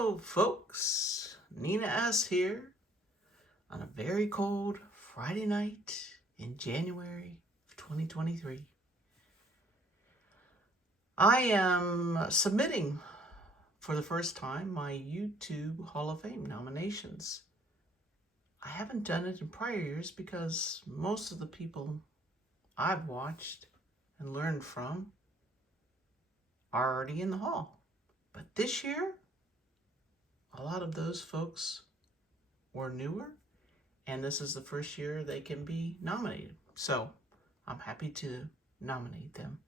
Hello, folks. Nina S. here on a very cold Friday night in January of 2023. I am submitting for the first time my YouTube Hall of Fame nominations. I haven't done it in prior years because most of the people I've watched and learned from are already in the hall. But this year, a lot of those folks were newer, and this is the first year they can be nominated. So I'm happy to nominate them.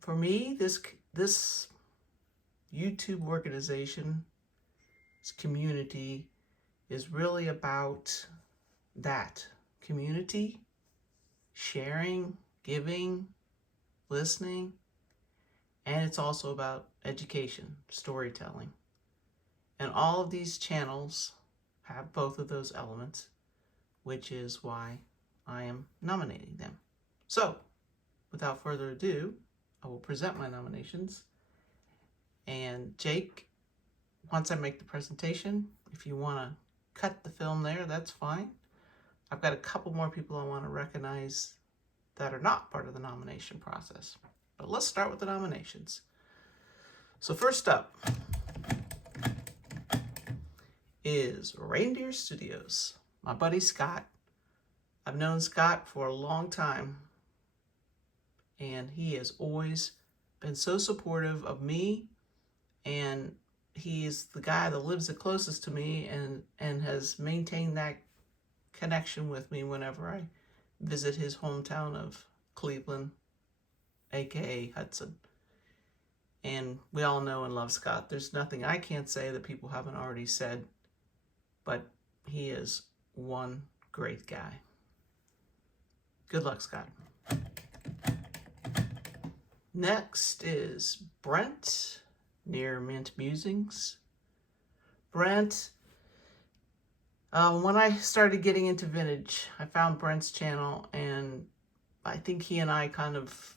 For me, this YouTube organization, this community, is really about that community, sharing, giving, listening, and it's also about education, storytelling. And all of these channels have both of those elements, which is why I am nominating them. So, without further ado, I will present my nominations. And Jake, once I make the presentation, if you want to cut the film there, that's fine. I've got a couple more people I want to recognize that are not part of the nomination process. But let's start with the nominations. So first up is Reindeer Studios. My buddy Scott. I've known Scott for a long time, and he has always been so supportive of me, and he's the guy that lives the closest to me and has maintained that connection with me whenever I visit his hometown of Cleveland, aka Hudson. And we all know and love Scott. There's nothing I can't say that people haven't already said, but he is one great guy. Good luck, Scott. Next is Brent, near Mint Musings. Brent, when I started getting into vintage, I found Brent's channel, and I think he and I kind of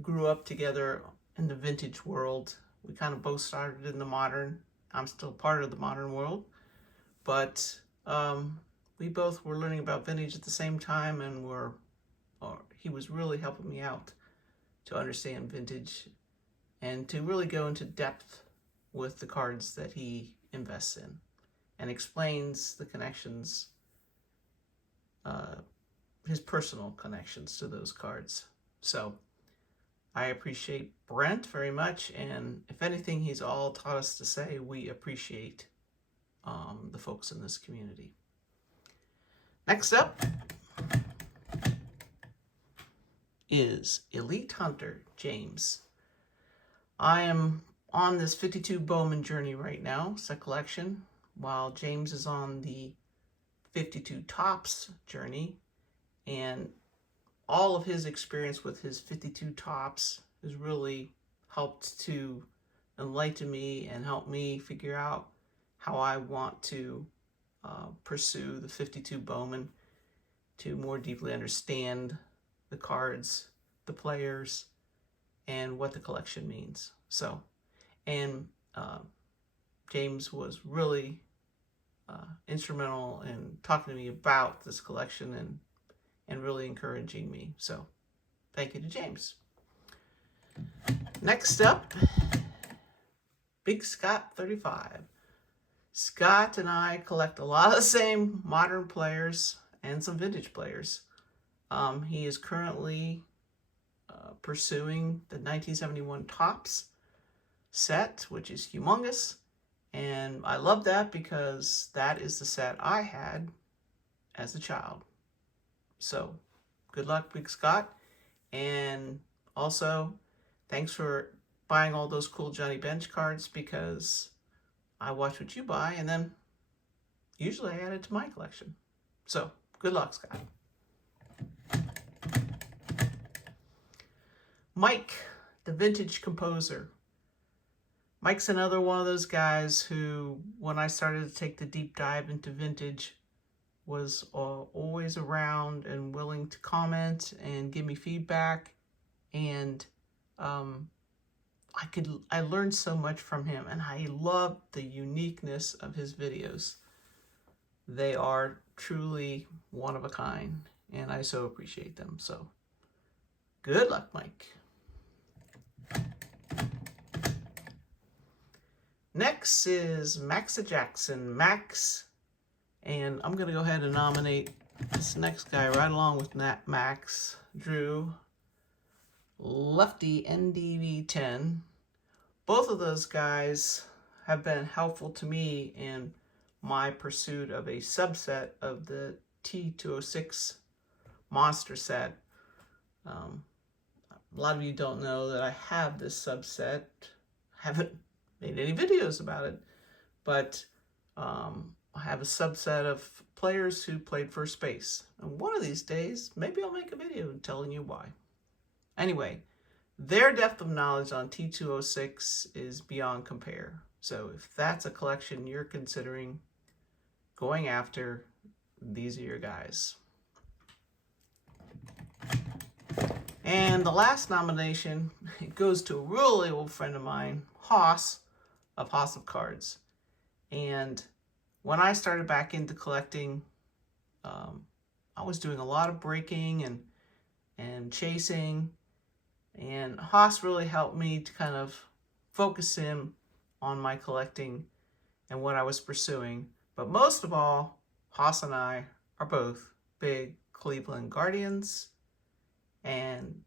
grew up together in the vintage world. We kind of both started in the modern. I'm still part of the modern world, but we both were learning about vintage at the same time, and he was really helping me out to understand vintage and to really go into depth with the cards that he invests in and explains the connections, his personal connections to those cards. So I appreciate Brent very much, and if anything, he's all taught us to say we appreciate the folks in this community. Next up is Elite Hunter James. I am on this 52 Bowman journey right now. It's a collection, while James is on the 52 Tops journey, and all of his experience with his 52 Tops has really helped to enlighten me and help me figure out how I want to pursue the 52 Bowman to more deeply understand the cards, the players, and what the collection means. So, and James was really instrumental in talking to me about this collection and really encouraging me. So, thank you to James. Next up, Big Scott 35. Scott and I collect a lot of the same modern players and some vintage players. He is currently pursuing the 1971 Topps set, which is humongous, and I love that because that is the set I had as a child. So good luck, Big Scott, and also thanks for buying all those cool Johnny Bench cards, because I watch what you buy and then usually I add it to my collection. So good luck, Scott. Mike, the vintage composer. Mike's another one of those guys who, when I started to take the deep dive into vintage, was always around and willing to comment and give me feedback and I learned so much from him, and I love the uniqueness of his videos. They are truly one of a kind, and I so appreciate them. So good luck, Mike. Next is Maxa Jackson. Max, and I'm going to go ahead and nominate this next guy right along with Max. Drew, Lefty NDV10. Both of those guys have been helpful to me in my pursuit of a subset of the T206 monster set. A lot of you don't know that I have this subset. I haven't made any videos about it, but I have a subset of players who played first base. And one of these days, maybe I'll make a video telling you why. Anyway, their depth of knowledge on T206 is beyond compare. So if that's a collection you're considering going after, these are your guys. And the last nomination, it goes to a really old friend of mine, Haas of House of Cards. And when I started back into collecting, I was doing a lot of breaking and chasing, and Haas really helped me to kind of focus in on my collecting and what I was pursuing. But most of all, Haas and I are both big Cleveland Guardians and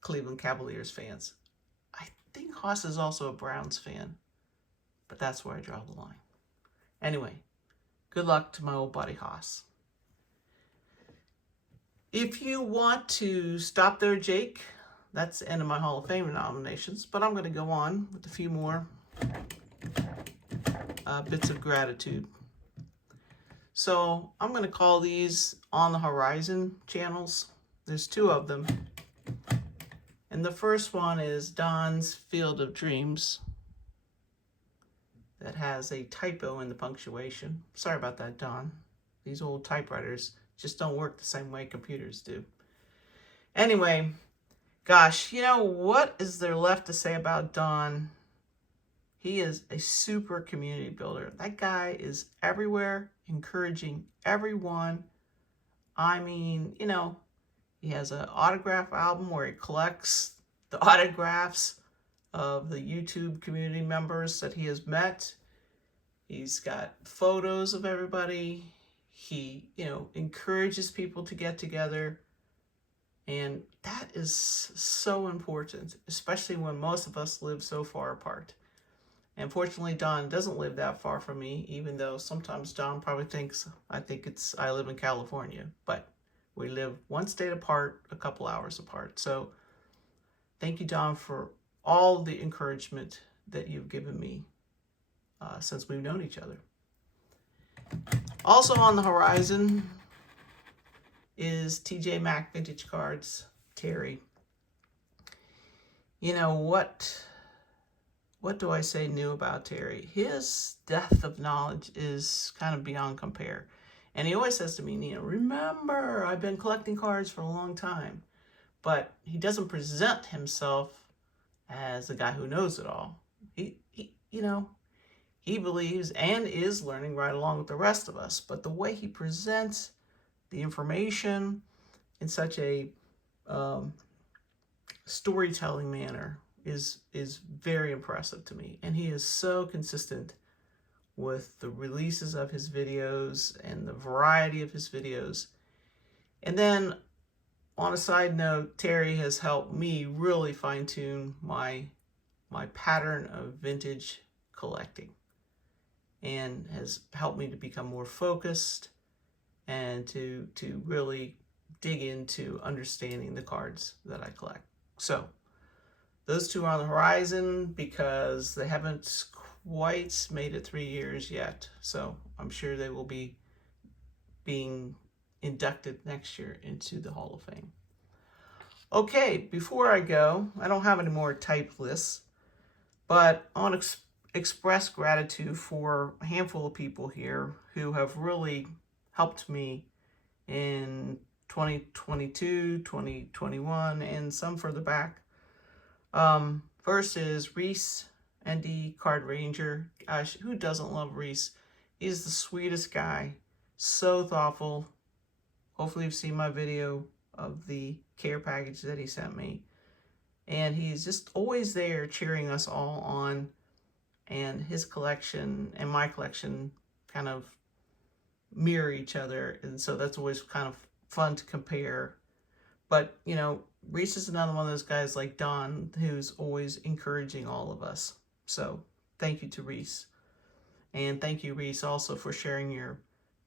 Cleveland Cavaliers fans. I think Haas is also a Browns fan, but that's where I draw the line. Anyway, good luck to my old buddy Haas. If you want to stop there, Jake, that's the end of my Hall of Fame nominations, but I'm going to go on with a few more bits of gratitude. So I'm going to call these On the Horizon channels. There's two of them. And the first one is Don's Field of Dreams. That has a typo in the punctuation. Sorry about that, Don. These old typewriters just don't work the same way computers do. Anyway, gosh, you know, what is there left to say about Don? He is a super community builder. That guy is everywhere, encouraging everyone. I mean, you know, he has an autograph album where he collects the autographs of the YouTube community members that he has met. He's got photos of everybody. He, you know, encourages people to get together. And that is so important, especially when most of us live so far apart. And fortunately, Don doesn't live that far from me, even though sometimes Don probably thinks I live in California. But we live one state apart, a couple hours apart. So thank you, Don, for all the encouragement that you've given me since we've known each other. Also on the horizon is TJ Maxx Vintage Cards, Terry. You know, what do I say new about Terry? His depth of knowledge is kind of beyond compare. And he always says to me, Nina, remember, I've been collecting cards for a long time. But he doesn't present himself as a guy who knows it all. He believes and is learning right along with the rest of us. But the way he presents the information in such a storytelling manner is very impressive to me. And he is so consistent with the releases of his videos and the variety of his videos. And then on a side note, Terry has helped me really fine-tune my pattern of vintage collecting and has helped me to become more focused and to really dig into understanding the cards that I collect. So those two are on the horizon because they haven't quite made it 3 years yet. So I'm sure they will be being inducted next year into the Hall of Fame. Okay, before I go, I don't have any more type lists, but I want to express gratitude for a handful of people here who have really helped me in 2022, 2021, and some further back. First is Reese, ND Card Ranger. Gosh, who doesn't love Reese? He's the sweetest guy. So thoughtful. Hopefully you've seen my video of the care package that he sent me. And he's just always there cheering us all on. And his collection and my collection kind of mirror each other. And so that's always kind of fun to compare. But, you know, Reese is another one of those guys like Don who's always encouraging all of us. So thank you to Reese. And thank you, Reese, also for sharing your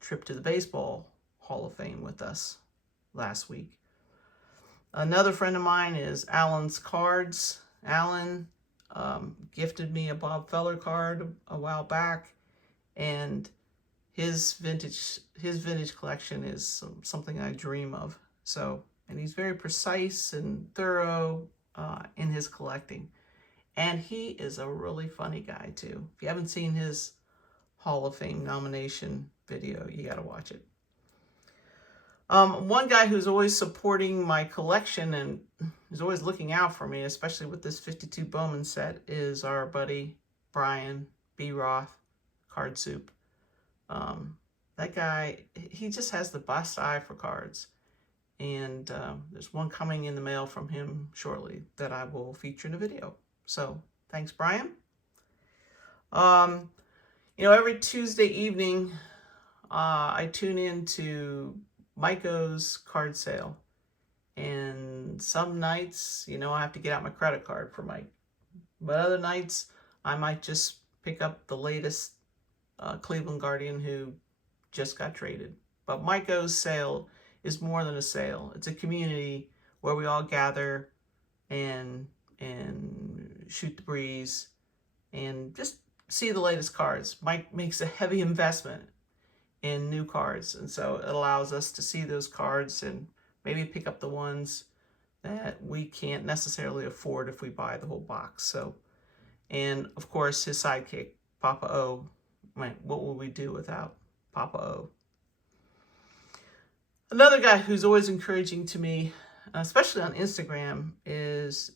trip to the Baseball Hall of Fame with us last week. Another friend of mine is Alan's Cards. Alan gifted me a Bob Feller card a while back, and his vintage collection is something I dream of. So, and he's very precise and thorough in his collecting. And he is a really funny guy too. If you haven't seen his Hall of Fame nomination video, you got to watch it. One guy who's always supporting my collection and is always looking out for me, especially with this 52 Bowman set, is our buddy Brian B. Roth, Card Soup. That guy, he just has the best eye for cards. And there's one coming in the mail from him shortly that I will feature in a video. So thanks, Brian. You know, every Tuesday evening, I tune in to Miko's card sale. And some nights, you know, I have to get out my credit card for Mike. But other nights, I might just pick up the latest Cleveland Guardian who just got traded. But Miko's sale is more than a sale. It's a community where we all gather and shoot the breeze and just see the latest cards. Mike makes a heavy investment in new cards, and so it allows us to see those cards and maybe pick up the ones that we can't necessarily afford if we buy the whole box. So, and of course his sidekick, Papa O. What would we do without Papa O? Another guy who's always encouraging to me, especially on Instagram, is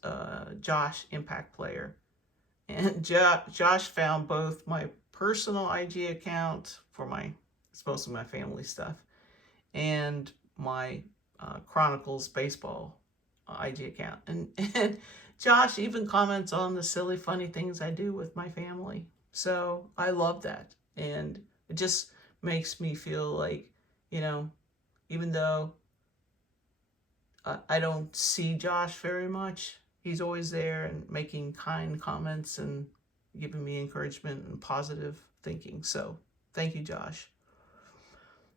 Josh, Impact Player. And Josh found both my personal IG account for it's mostly my family stuff, and my Chronicles Baseball IG account. And Josh even comments on the silly, funny things I do with my family. So I love that. And it just makes me feel like, you know, even though I don't see Josh very much, he's always there and making kind comments and giving me encouragement and positive thinking. So thank you, Josh.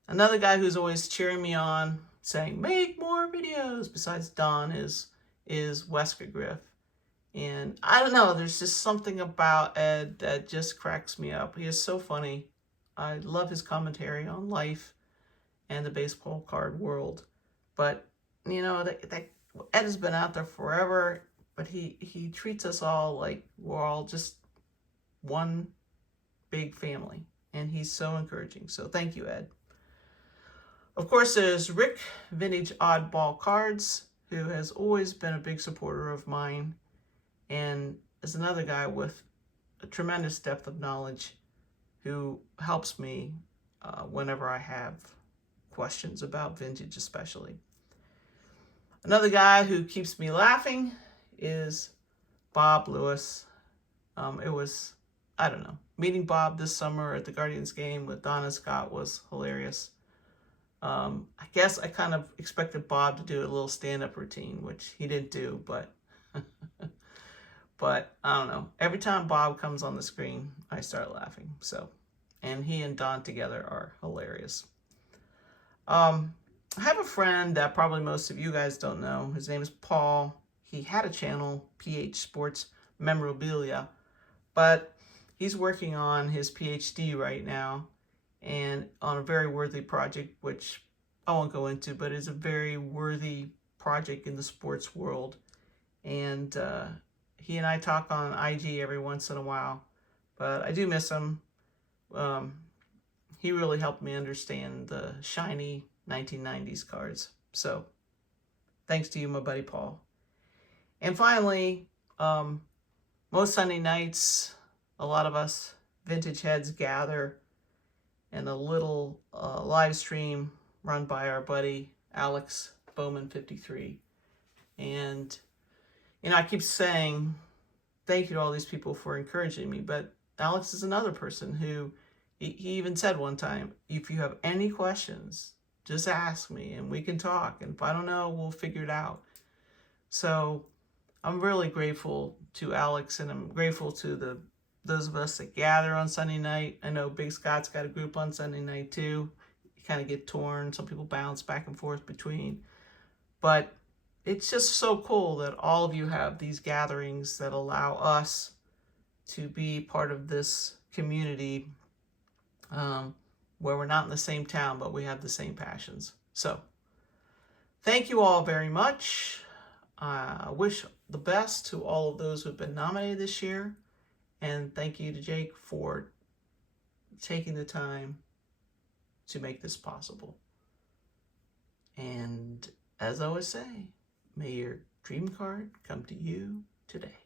Another guy who's always cheering me on, saying, make more videos, besides Don, is Wesker Griff. And I don't know, there's just something about Ed that just cracks me up. He is so funny. I love his commentary on life and the baseball card world. But, you know, Ed has been out there forever, but he treats us all like we're all just one big family. And he's so encouraging. So thank you, Ed. Of course, there's Rick, Vintage Oddball Cards, who has always been a big supporter of mine and is another guy with a tremendous depth of knowledge who helps me whenever I have questions about vintage especially. Another guy who keeps me laughing is Bob Lewis. It was, I don't know, meeting Bob this summer at the Guardians game with Donna Scott was hilarious. I guess I kind of expected Bob to do a little stand-up routine, which he didn't do, but but I don't know. Every time Bob comes on the screen, I start laughing. So, and he and Don together are hilarious. I have a friend that probably most of you guys don't know. His name is Paul. He had a channel, PH Sports Memorabilia, but he's working on his PhD right now and on a very worthy project, which I won't go into, but is a very worthy project in the sports world. And he and I talk on IG every once in a while, but I do miss him. He really helped me understand the shiny 1990s cards. So thanks to you, my buddy Paul. And finally, most Sunday nights, a lot of us vintage heads gather in a little live stream run by our buddy Alex Bowman 53. And, I keep saying thank you to all these people for encouraging me, but Alex is another person who, he even said one time, if you have any questions, just ask me and we can talk. And if I don't know, we'll figure it out. So I'm really grateful to Alex, and I'm grateful to those of us that gather on Sunday night. I know Big Scott's got a group on Sunday night too. You kind of get torn. Some people bounce back and forth between. But it's just so cool that all of you have these gatherings that allow us to be part of this community, where we're not in the same town, but we have the same passions. So thank you all very much. I wish the best to all of those who have been nominated this year. And thank you to Jake for taking the time to make this possible. And as I always say, may your dream card come to you today.